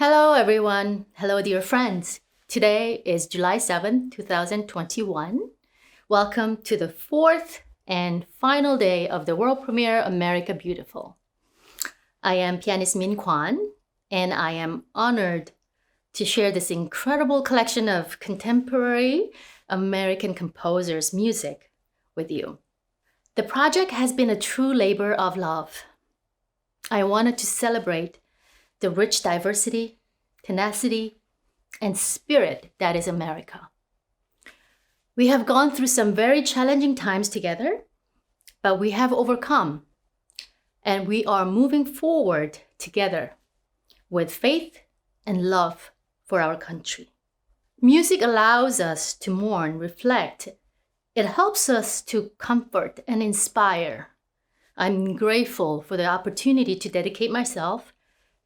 Hello, everyone. Hello, dear friends. Today is July 7th, 2021. Welcome to the fourth and final day of the world premiere America Beautiful. I am pianist Min Kwan, and I am honored to share this incredible collection of contemporary American composers' music with you. The project has been a true labor of love. I wanted to celebrate the rich diversity, tenacity, and spirit that is America. We have gone through some very challenging times together, but we have overcome, and we are moving forward together with faith and love for our country. Music allows us to mourn, reflect. It helps us to comfort and inspire. I'm grateful for the opportunity to dedicate myself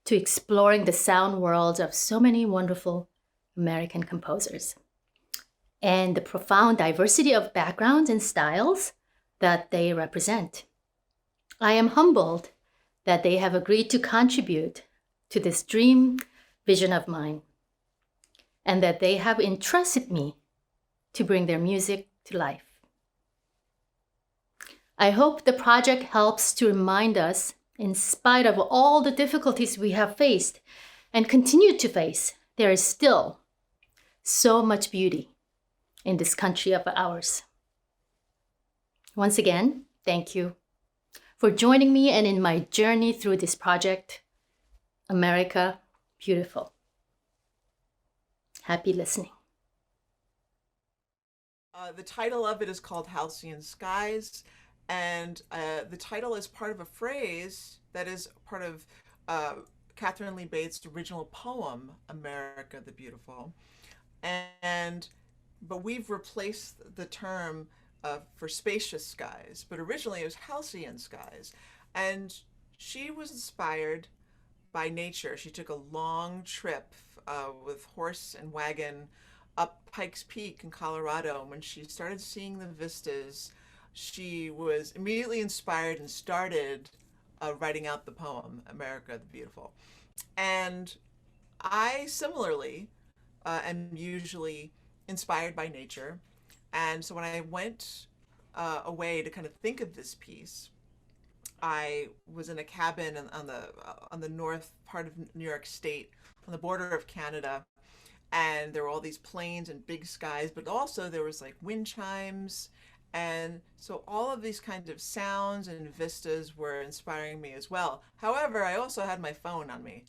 to exploring the sound worlds of so many wonderful American composers and the profound diversity of backgrounds and styles that they represent. I am humbled that they have agreed to contribute to this dream vision of mine and that they have entrusted me to bring their music to life. I hope the project helps to remind us, in spite of all the difficulties we have faced and continue to face, there is still so much beauty in this country of ours. Once again, thank you for joining me and in my journey through this project, America Beautiful. Happy listening. The title of it is called Halcyon Skies, and the title is part of a phrase that is part of Catherine Lee Bates' original poem, America the Beautiful. And but we've replaced the term for spacious skies, but originally it was halcyon skies. And she was inspired by nature. She took a long trip with horse and wagon up Pikes Peak in Colorado. And when she started seeing the vistas, she was immediately inspired and started writing out the poem, America the Beautiful. And I similarly am usually inspired by nature. And so when I went away to kind of think of this piece, I was in a cabin on the north part of New York State, on the border of Canada, and there were all these plains and big skies, but also there was like wind chimes, and so all of these kinds of sounds and vistas were inspiring me as well. However, I also had my phone on me,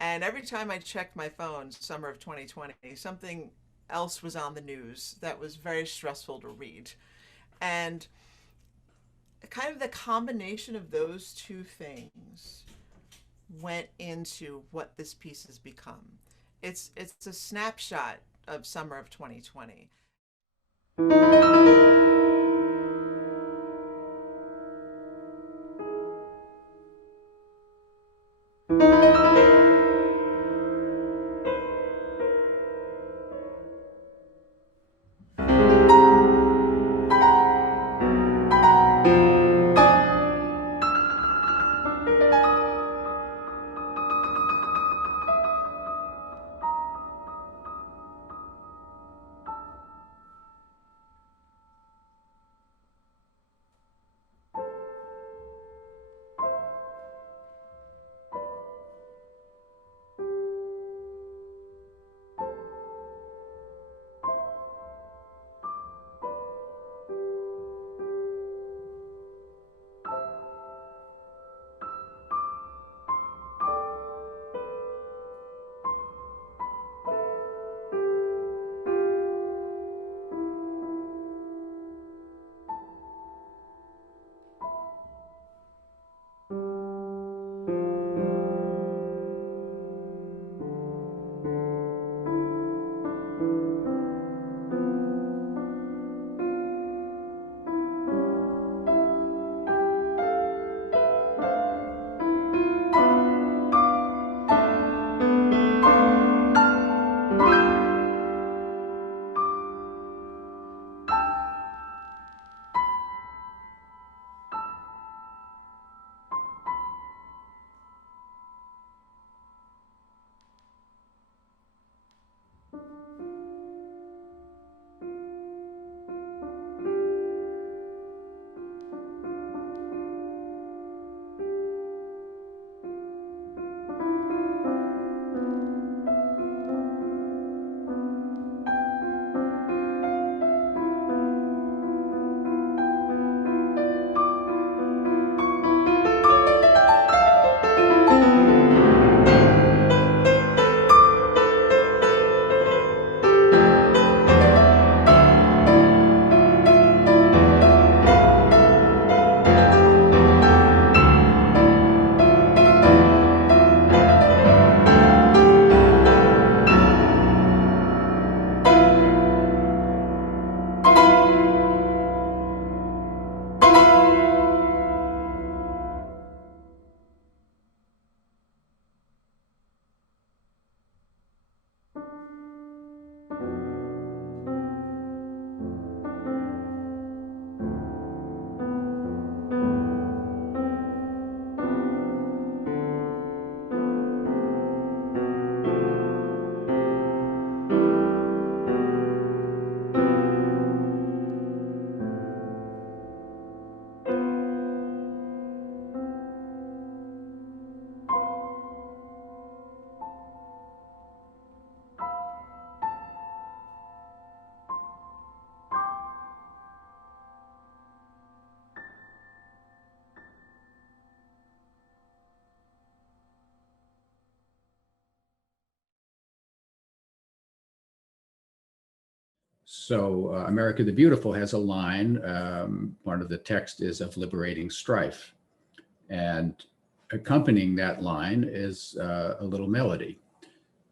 and every time I checked my phone, summer of 2020, something else was on the news that was very stressful to read. And kind of the combination of those two things went into what this piece has become. It's a snapshot of summer of 2020. So America the Beautiful has a line, part of the text is of liberating strife. And accompanying that line is a little melody.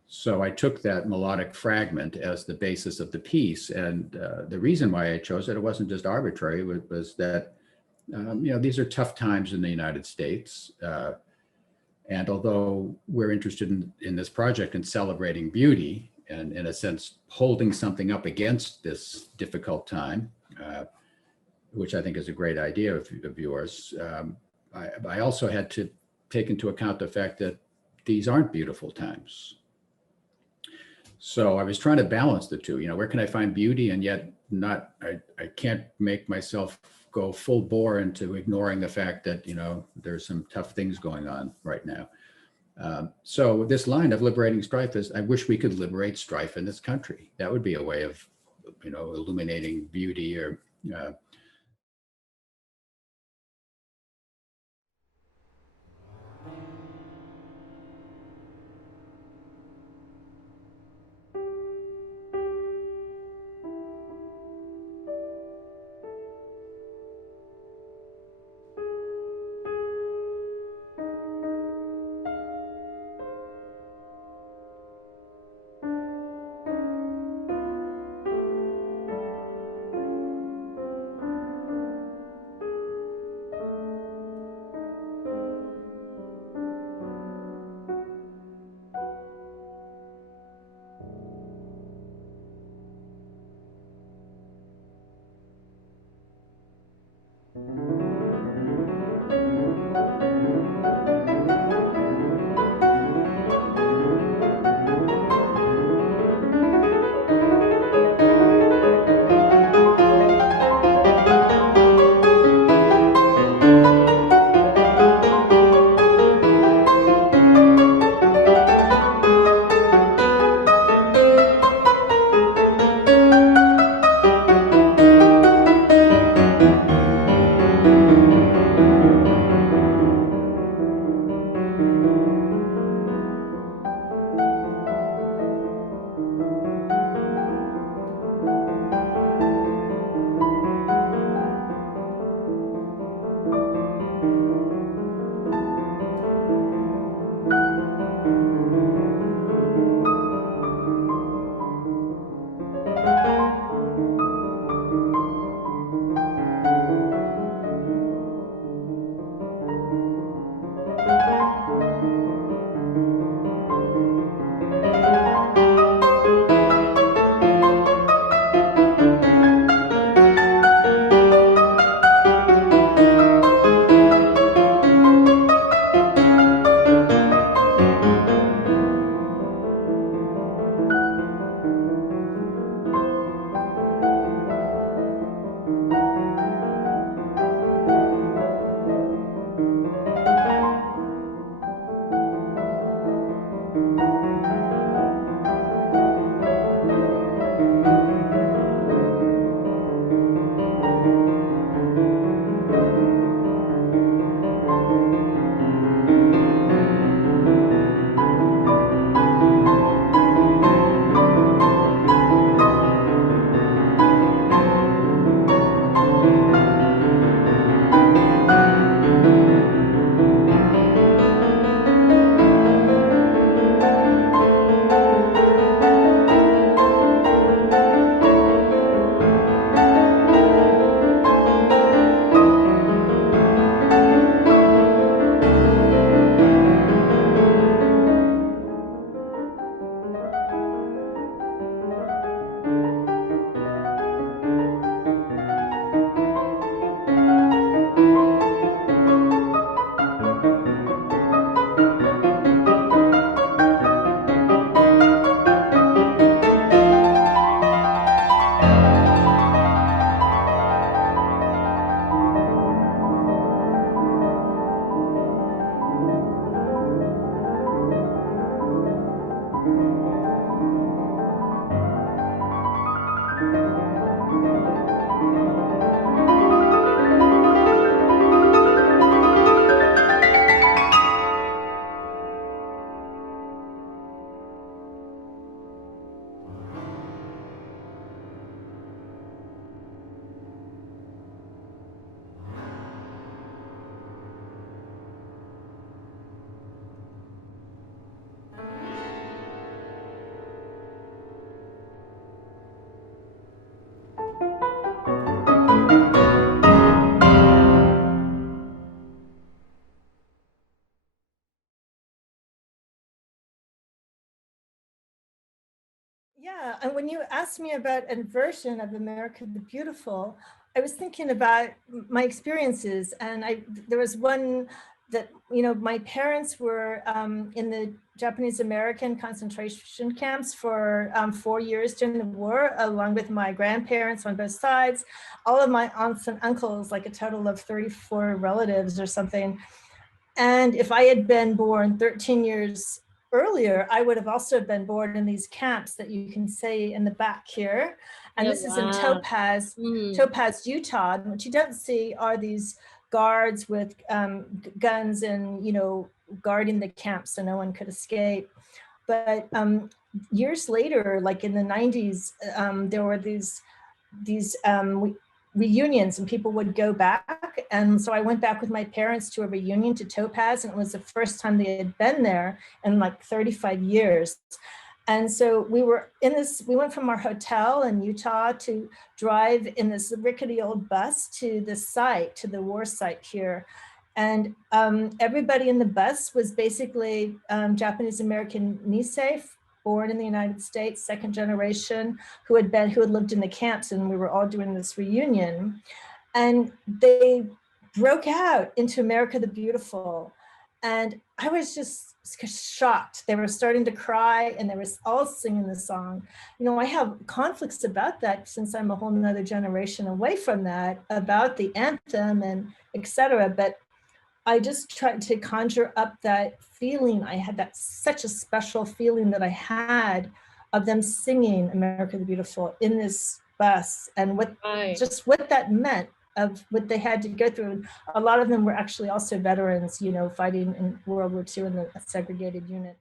So I took that melodic fragment as the basis of the piece. And the reason why I chose it, it wasn't just arbitrary, was that, these are tough times in the United States. And although we're interested in this project in celebrating beauty and in a sense, holding something up against this difficult time, which I think is a great idea of yours, I also had to take into account the fact that these aren't beautiful times. So I was trying to balance the two, where can I find beauty and yet not, I can't make myself go full bore into ignoring the fact that, there's some tough things going on right now. So this line of liberating strife is, I wish we could liberate strife in this country. That would be a way of, illuminating beauty or and when you asked me about a version of America the Beautiful, I was thinking about my experiences, and there was one that, you know, my parents were in the Japanese American concentration camps for 4 years during the war, along with my grandparents on both sides, all of my aunts and uncles, like a total of 34 relatives or something. And if I had been born 13 years earlier, I would have also been born in these camps that you can see in the back here. And this is in Topaz, Topaz, Utah. And what you don't see are these guards with guns and, you know, guarding the camp so no one could escape. But years later, like in the 90s, there were these reunions and people would go back. And so I went back with my parents to a reunion to Topaz, and it was the first time they had been there in like 35 years. And so we were in this, we went from our hotel in Utah to drive in this rickety old bus to the site, to the war site here. And everybody in the bus was basically Japanese American Nisei, born in the United States, second generation, who had lived in the camps, and we were all doing this reunion. And they broke out into America the Beautiful. And I was just shocked. They were starting to cry and they were all singing the song. You know, I have conflicts about that since I'm a whole nother generation away from that, about the anthem and etc. But I just tried to conjure up that feeling. I had that such a special feeling that I had of them singing America the Beautiful in this bus, and what just what that meant of what they had to go through. And a lot of them were actually also veterans, you know, fighting in World War II in the segregated unit.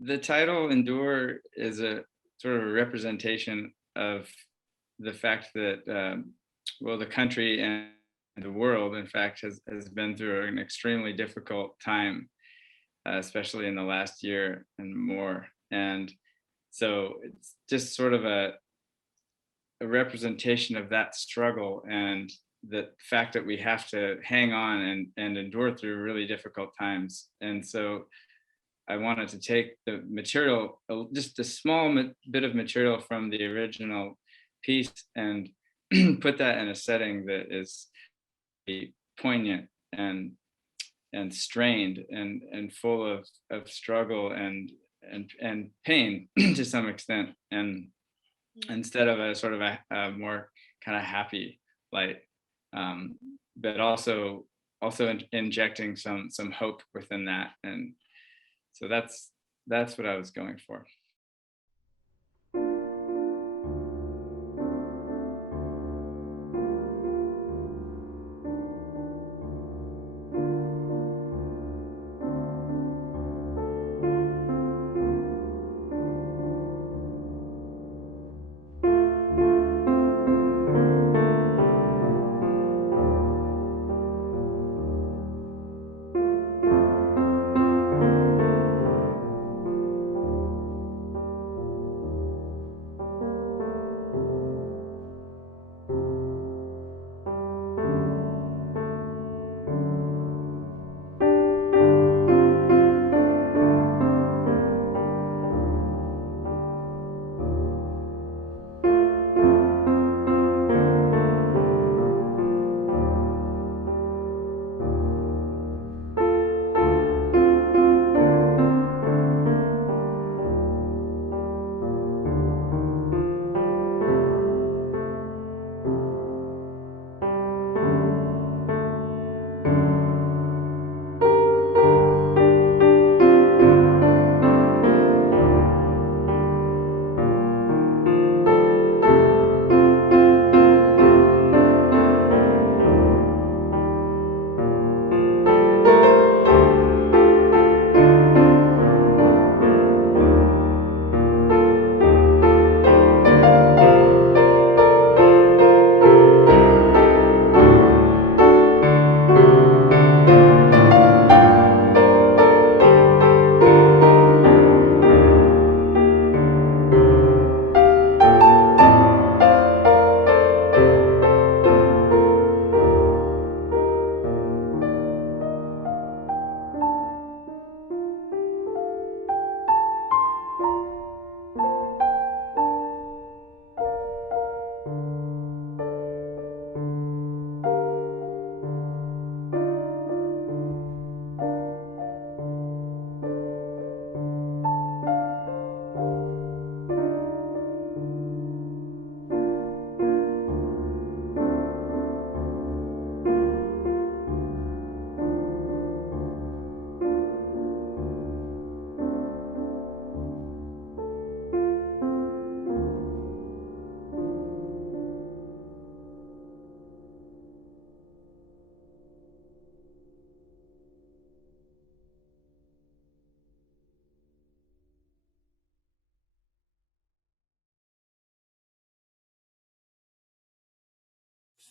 The title Endure is a sort of a representation of the fact that, well, the country and the world, in fact, has been through an extremely difficult time, especially in the last year and more. And so it's just sort of a representation of that struggle and the fact that we have to hang on and endure through really difficult times. And so I wanted to take the material, just a small bit of material from the original piece, and put that in a setting that is poignant and strained and full of struggle and pain to some extent, and instead of a sort of a more kind of happy light, but also injecting some hope within that. And so that's what I was going for.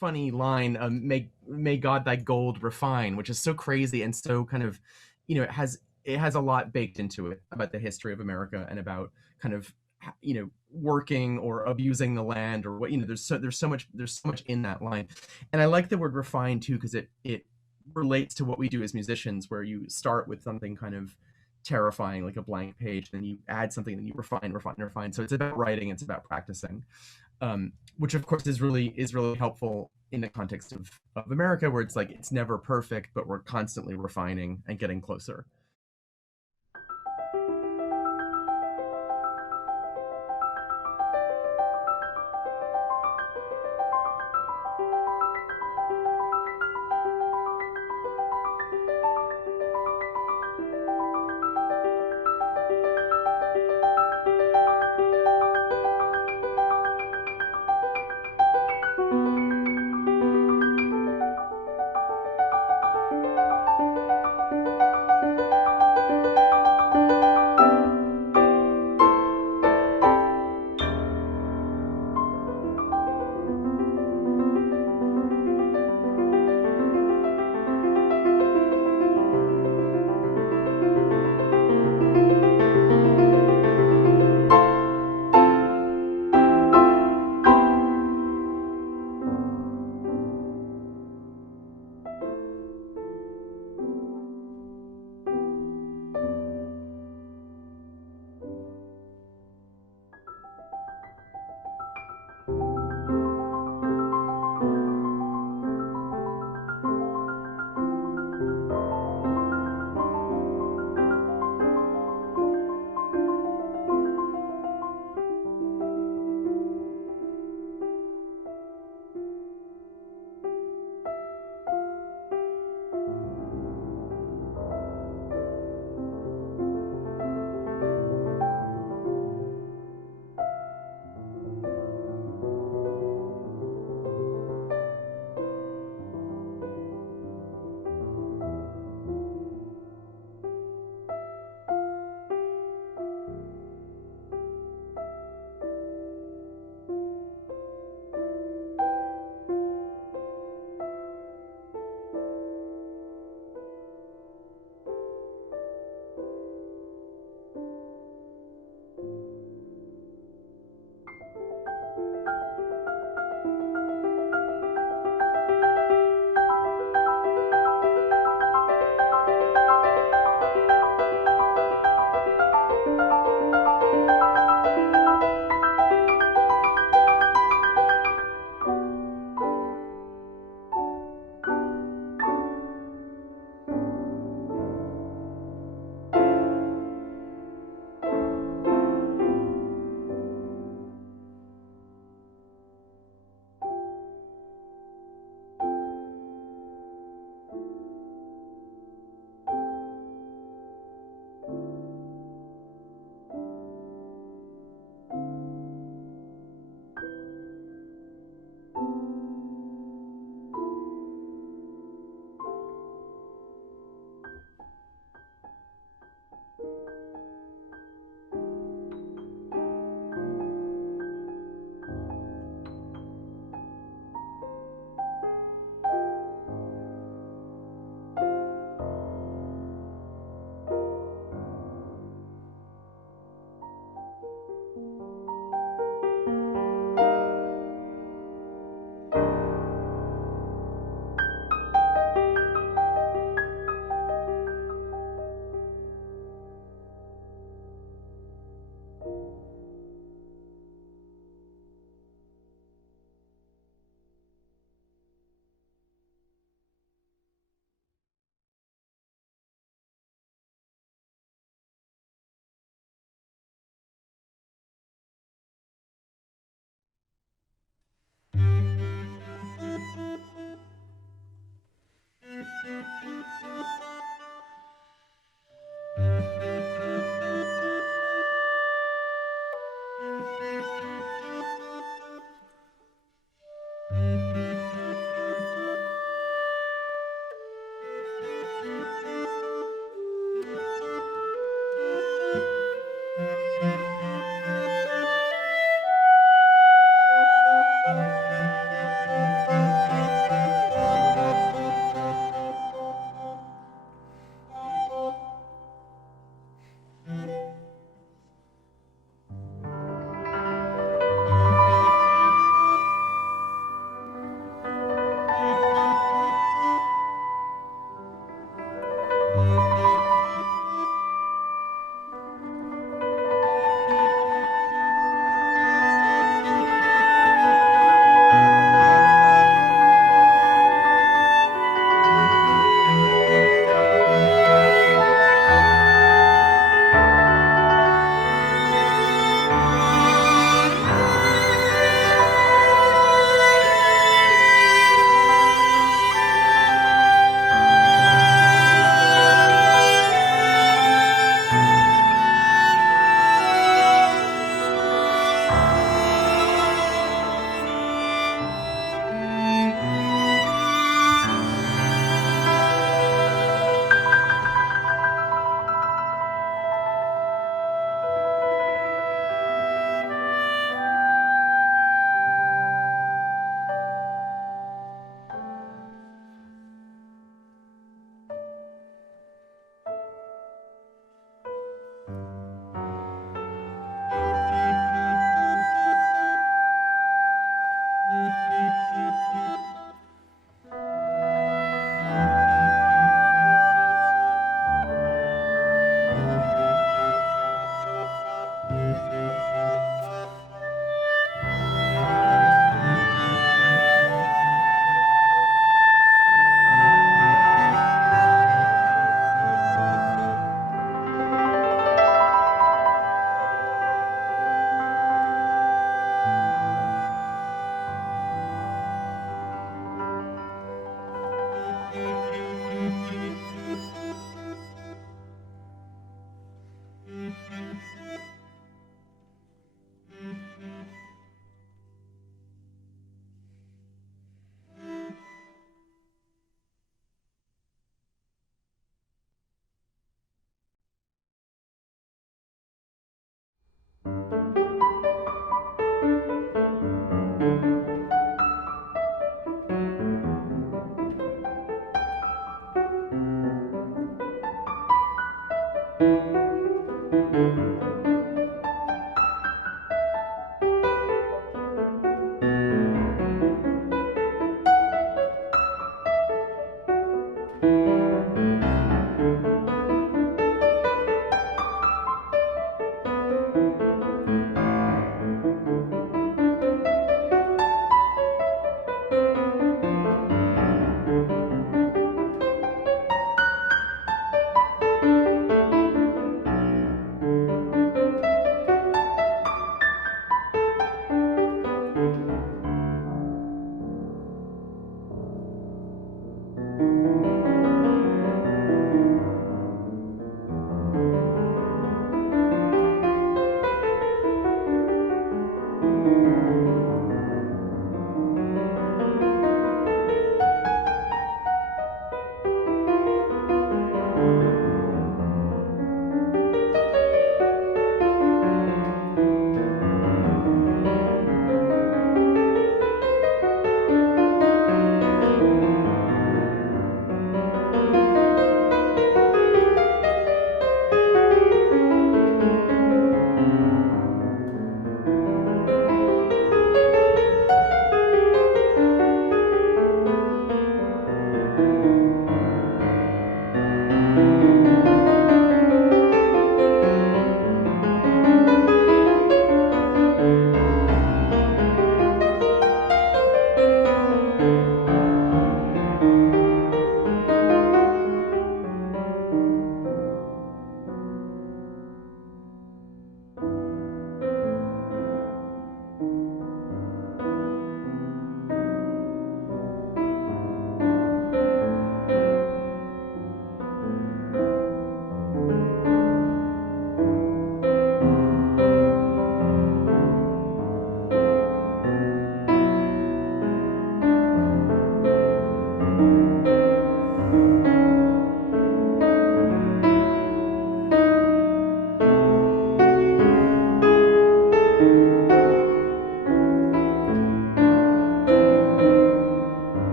funny line, may God thy gold refine, which is so crazy and so kind of, it has a lot baked into it about the history of America and about kind of, working or abusing the land or what, there's so much in that line. And I like the word refine too, because it relates to what we do as musicians, where you start with something kind of terrifying, like a blank page, and then you add something and you refine. So it's about writing, it's about practicing, which of course is really helpful in the context of America, where it's like it's never perfect, but we're constantly refining and getting closer.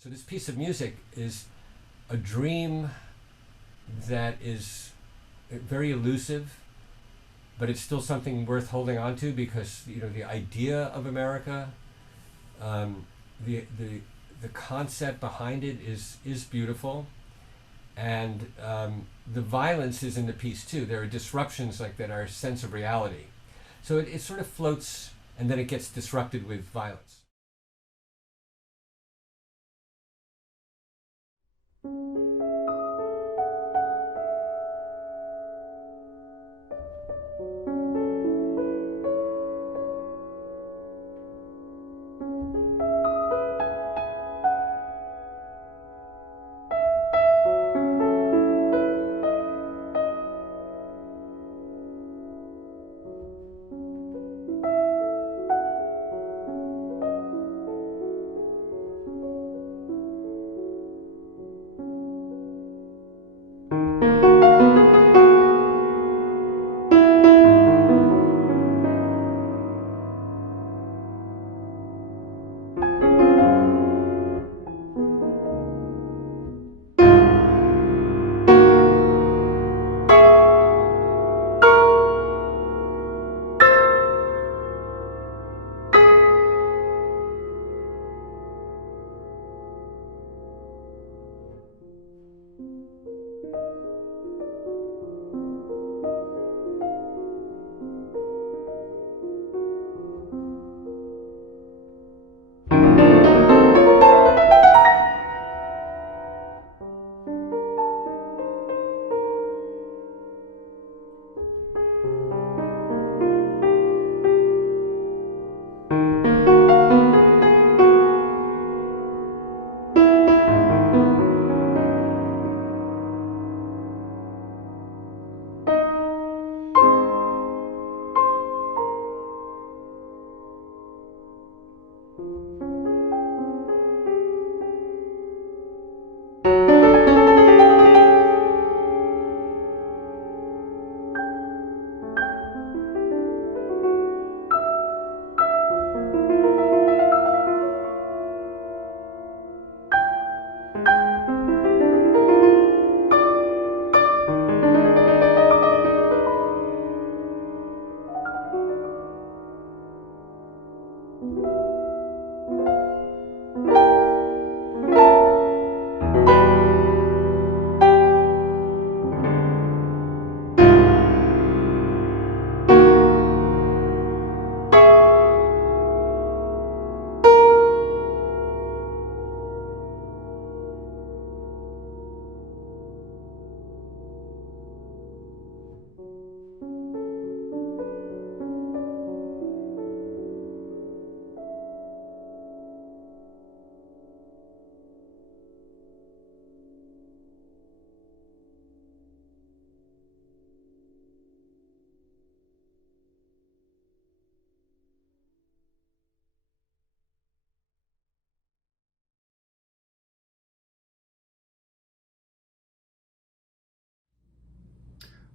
So this piece of music is a dream that is very elusive, but it's still something worth holding on to because, you know, the idea of America, the concept behind it is beautiful, and the violence is in the piece too. There are disruptions like that, our sense of reality. So it sort of floats and then it gets disrupted with violence.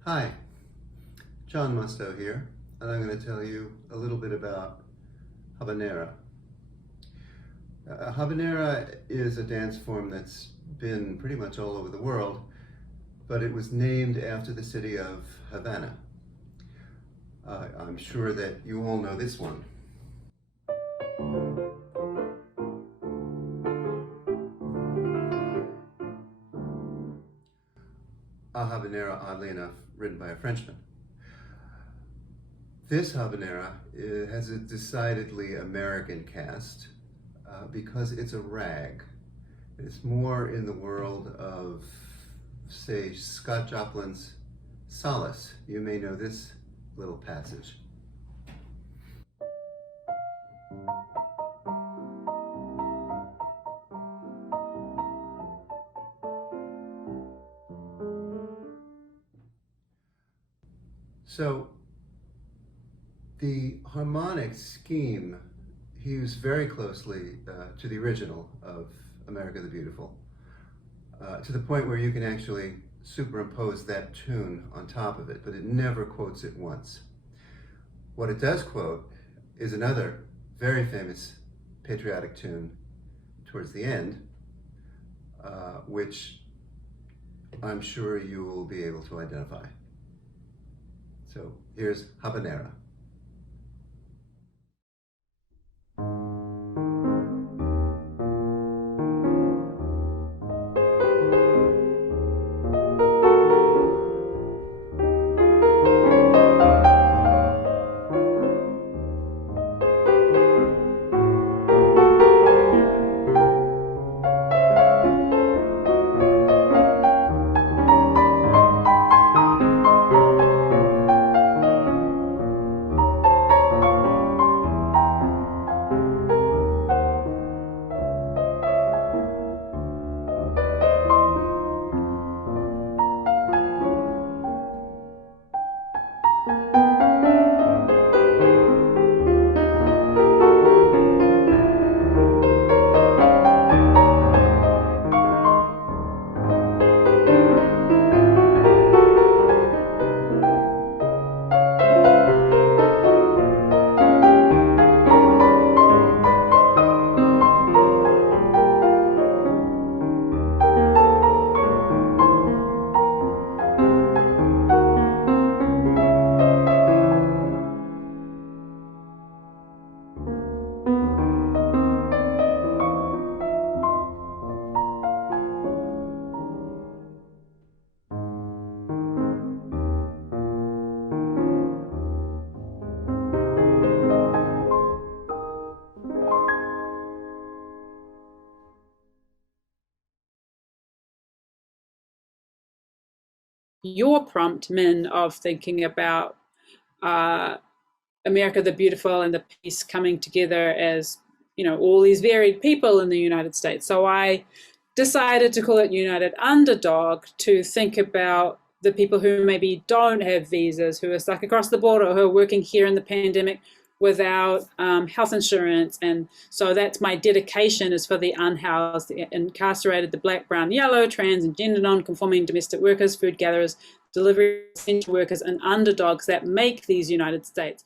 Hi, John Musto here, and I'm going to tell you a little bit about Habanera. Habanera is a dance form that's been pretty much all over the world, but it was named after the city of Havana. I'm sure that you all know this one. A habanera, oddly enough, written by a Frenchman. This habanera has a decidedly American cast because it's a rag. It's more in the world of, say, Scott Joplin's Solace. You may know this little passage. So the harmonic scheme hews very closely to the original of America the Beautiful, to the point where you can actually superimpose that tune on top of it, but it never quotes it once. What it does quote is another very famous patriotic tune towards the end, which I'm sure you will be able to identify. So here's Habanera. Your prompt, Min, of thinking about America the Beautiful and the piece coming together as, you know, all these varied people in the United States. So I decided to call it United Underdog, to think about the people who maybe don't have visas, who are stuck across the border, or who are working here in the pandemic without health insurance. And so that's my dedication, is for the unhoused, the incarcerated, the black, brown, yellow, trans and gender non-conforming domestic workers, food gatherers, delivery essential workers, and underdogs that make these United States.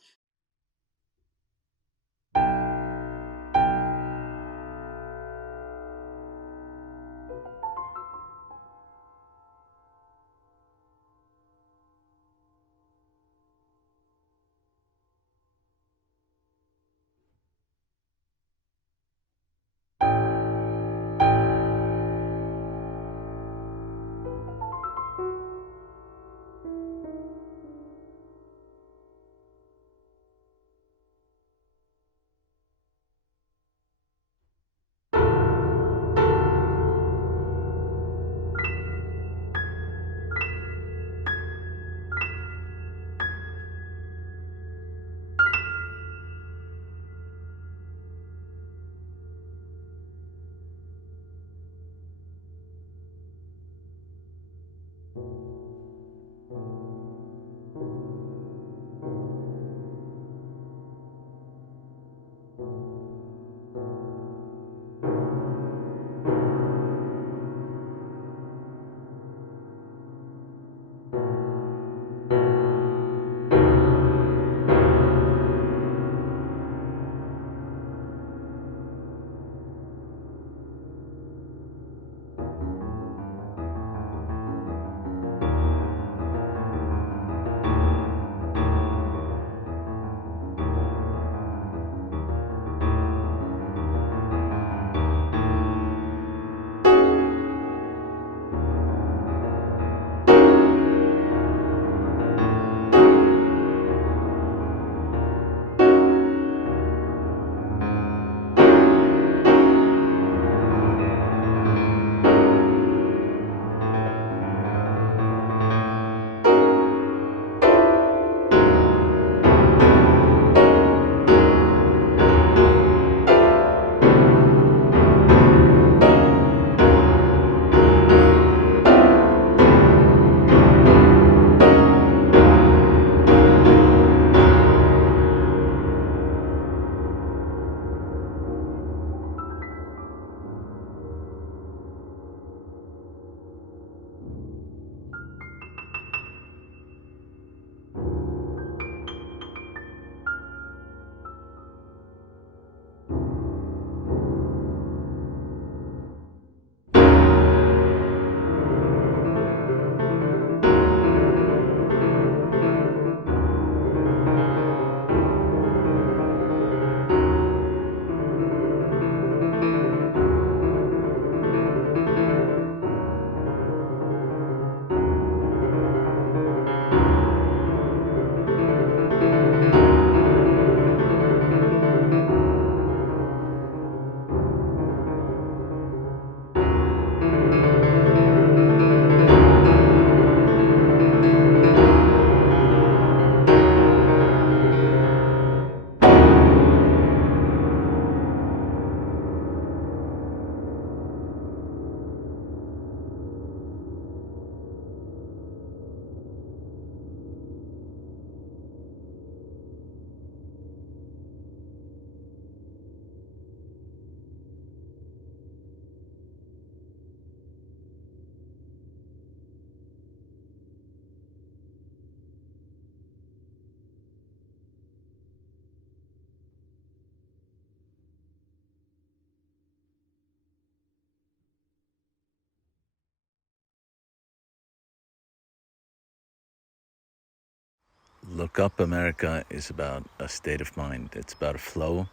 Look Up America is about a state of mind. It's about a flow.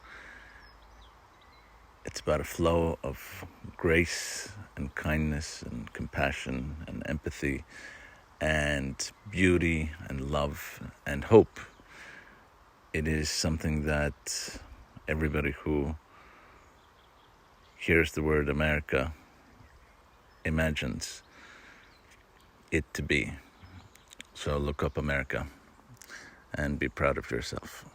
It's about a flow of grace and kindness and compassion and empathy and beauty and love and hope. It is something that everybody who hears the word America imagines it to be. So look up America and be proud of yourself.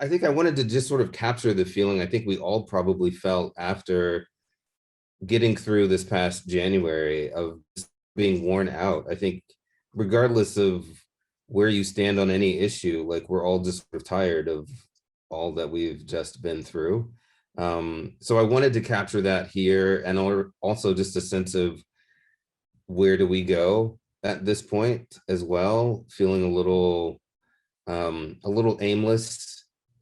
I think I wanted to just sort of capture the feeling I think we all probably felt after getting through this past January of being worn out. I think regardless of where you stand on any issue, like we're all just sort of tired of all that we've just been through. So I wanted to capture that here, and also just a sense of where do we go at this point as well, feeling a little aimless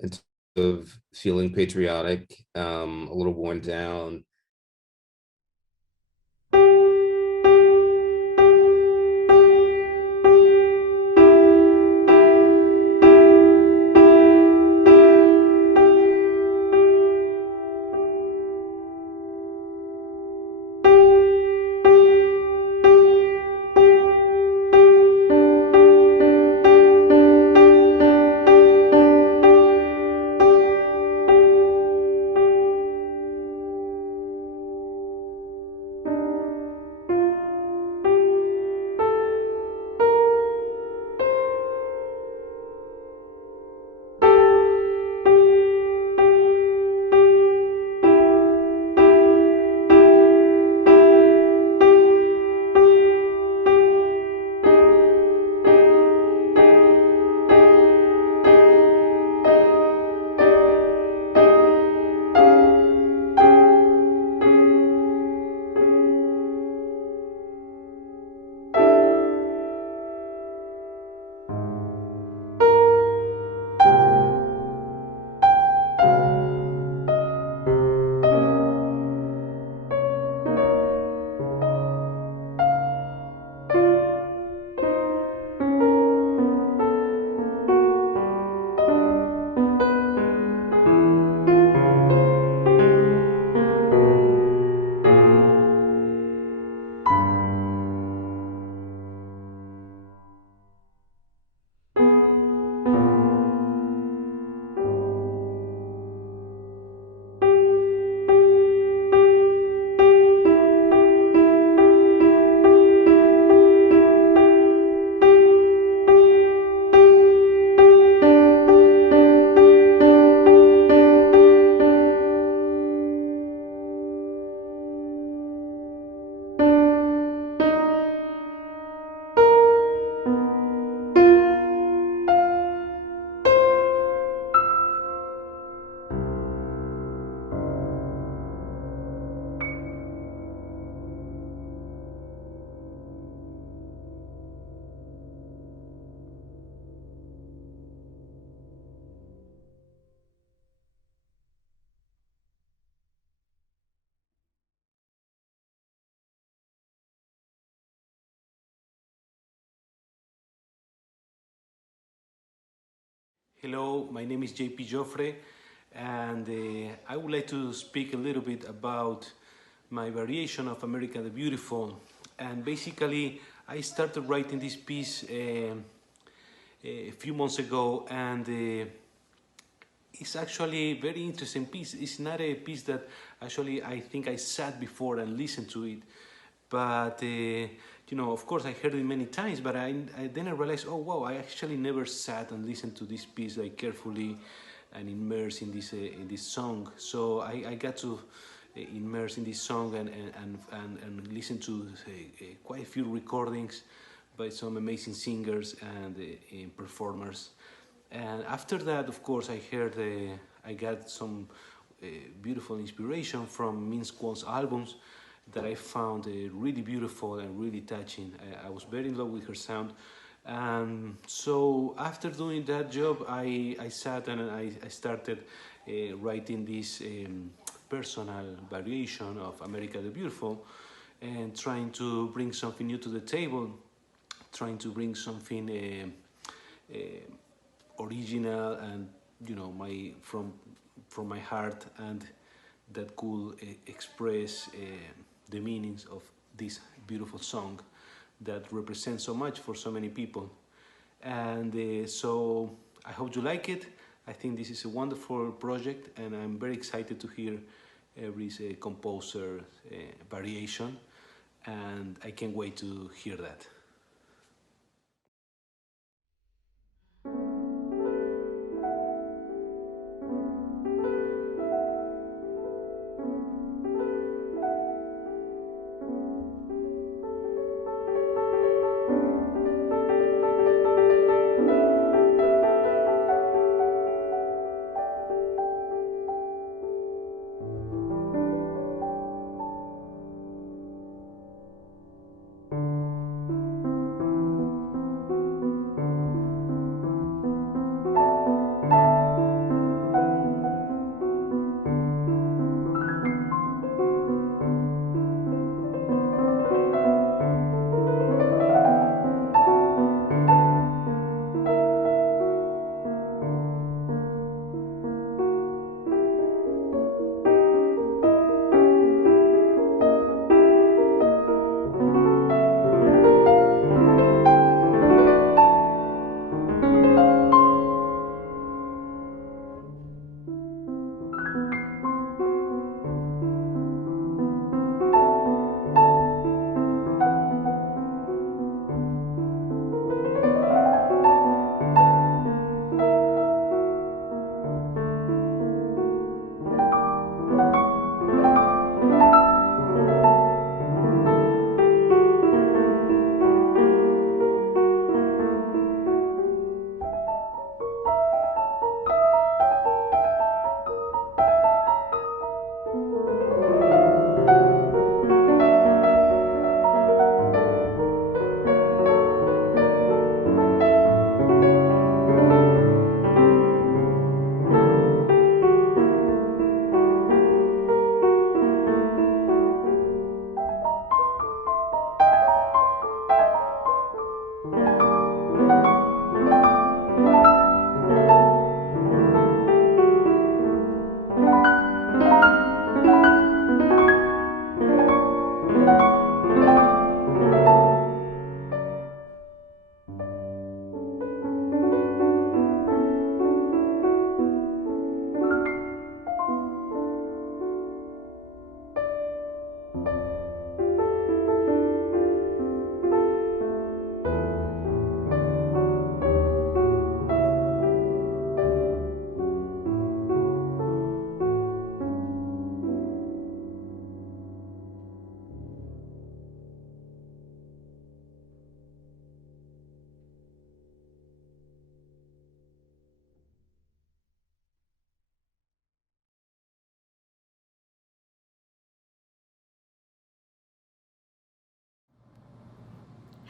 in terms of feeling patriotic, a little worn down. Hello, my name is JP Jofre, and I would like to speak a little bit about my variation of America the Beautiful. And basically, I started writing this piece a few months ago, and it's actually a very interesting piece. It's not a piece that actually I think I sat before and listened to it, but you know, of course, I heard it many times, but then I realized, oh wow, I actually never sat and listened to this piece like carefully and immersed in this song. So I got to immerse in this song and listen to quite a few recordings by some amazing singers and performers. And after that, of course, I got some beautiful inspiration from Min Squall's albums that I found really beautiful and really touching. I was very in love with her sound. So after doing that job, I sat and I started writing this personal variation of America the Beautiful and trying to bring something new to the table, trying to bring something original and from my heart, and that could express the meanings of this beautiful song that represents so much for so many people. And so I hope you like it. I think this is a wonderful project, and I'm very excited to hear every composer variation, and I can't wait to hear that.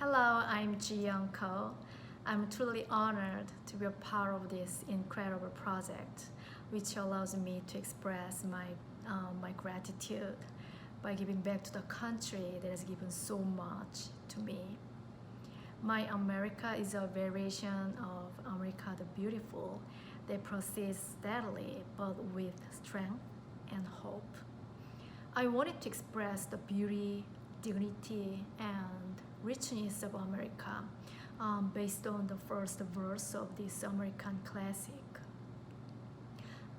Hello, I'm Jiyoung Ko. I'm truly honored to be a part of this incredible project, which allows me to express my gratitude by giving back to the country that has given so much to me. My America is a variation of America the Beautiful that proceeds steadily but with strength and hope. I wanted to express the beauty, dignity, and richness of America based on the first verse of this American classic.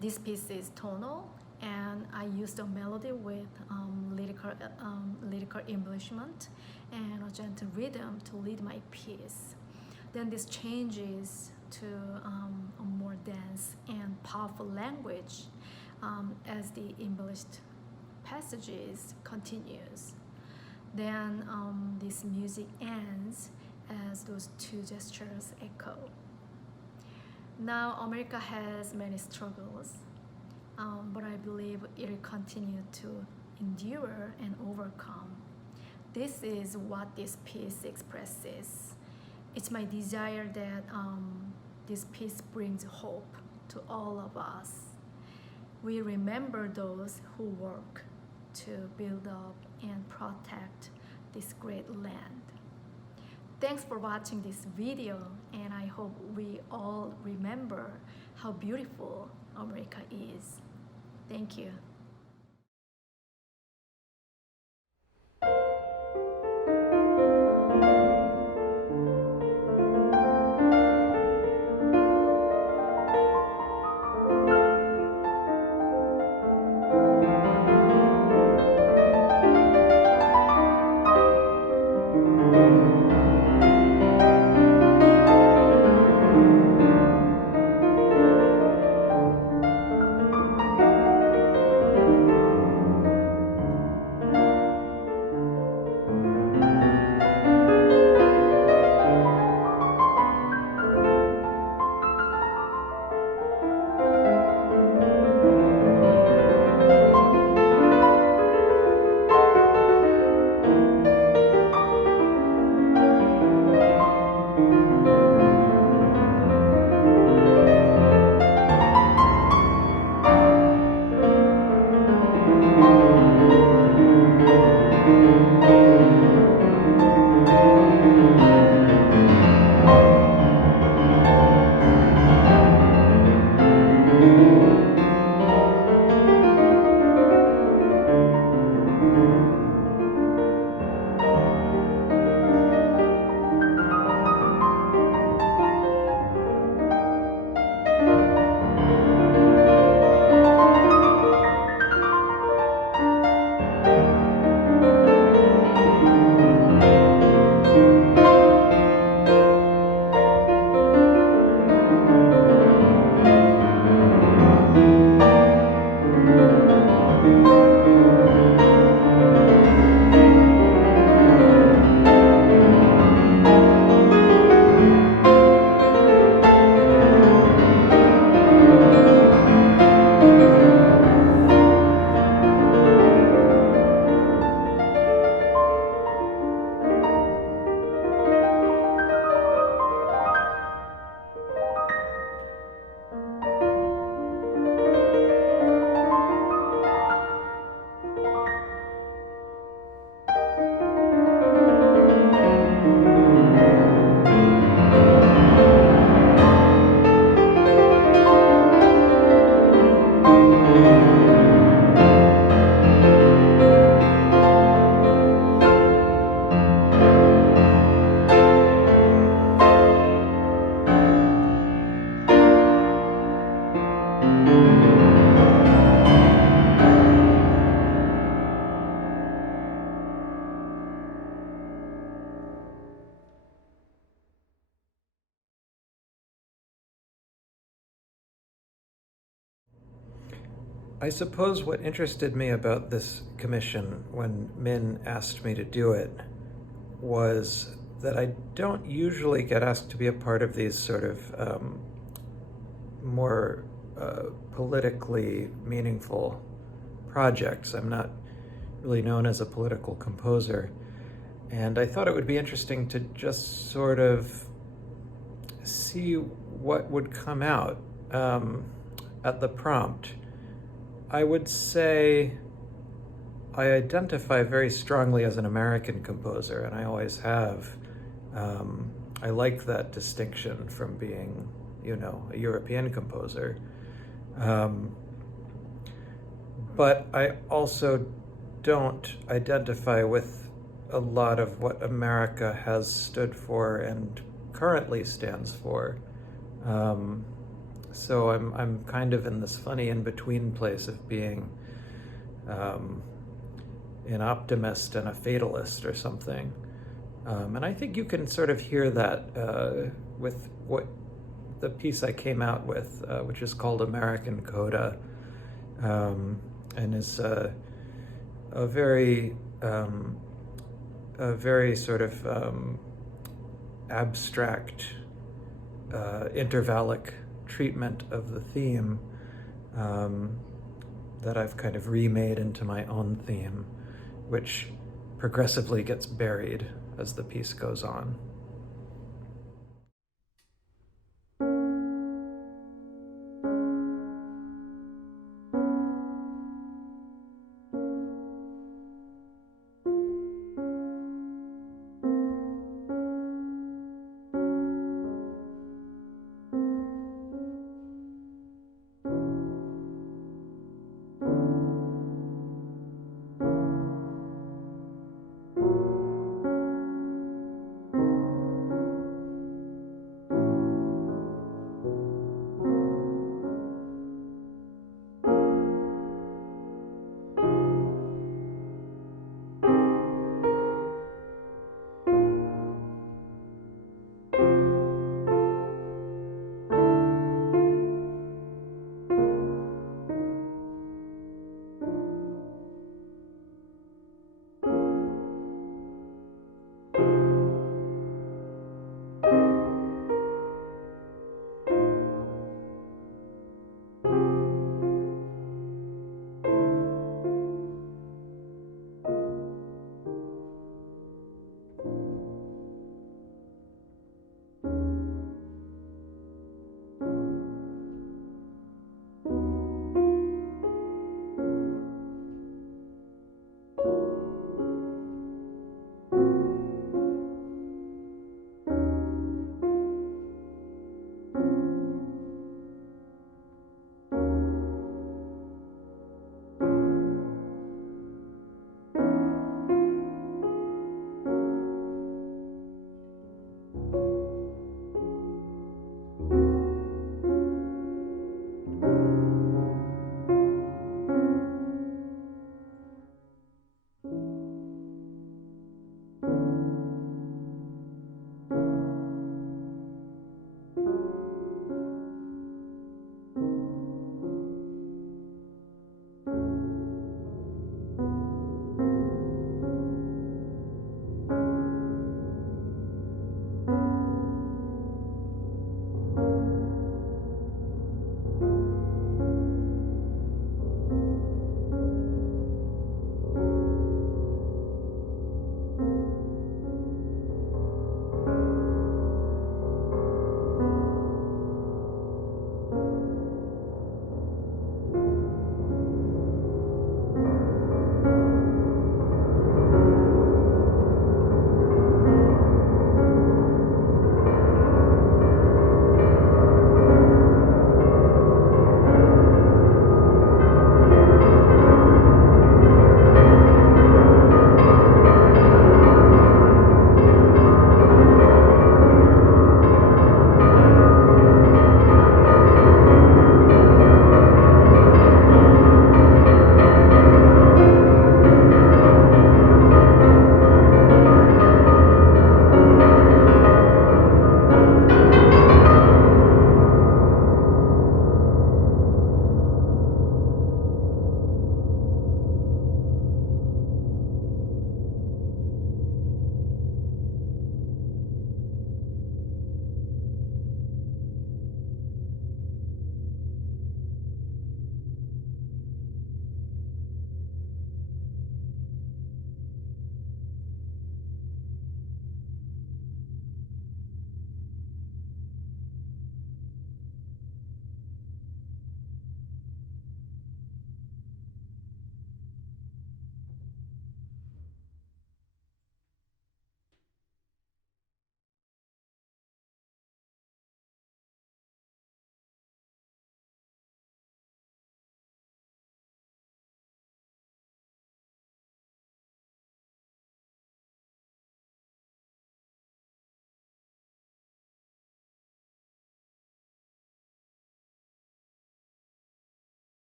This piece is tonal, and I used a melody with lyrical embellishment and a gentle rhythm to lead my piece. Then this changes to a more dense and powerful language as the embellished passages continues. Then this music ends as those two gestures echo. Now America has many struggles, but I believe it will continue to endure and overcome. This is what this piece expresses. It's my desire that this piece brings hope to all of us. We remember those who work to build up and protect this great land. Thanks for watching this video, and I hope we all remember how beautiful America is. Thank you. I suppose what interested me about this commission when Min asked me to do it was that I don't usually get asked to be a part of these sort of more politically meaningful projects. I'm not really known as a political composer. And I thought it would be interesting to just sort of see what would come out at the prompt. I would say I identify very strongly as an American composer, and I always have. I like that distinction from being, a European composer. But I also don't identify with a lot of what America has stood for and currently stands for. So I'm kind of in this funny in-between place of being an optimist and a fatalist or something. And I think you can sort of hear that with what the piece I came out with, which is called American Coda, and is a very sort of abstract, intervallic treatment of the theme that I've kind of remade into my own theme, which progressively gets buried as the piece goes on.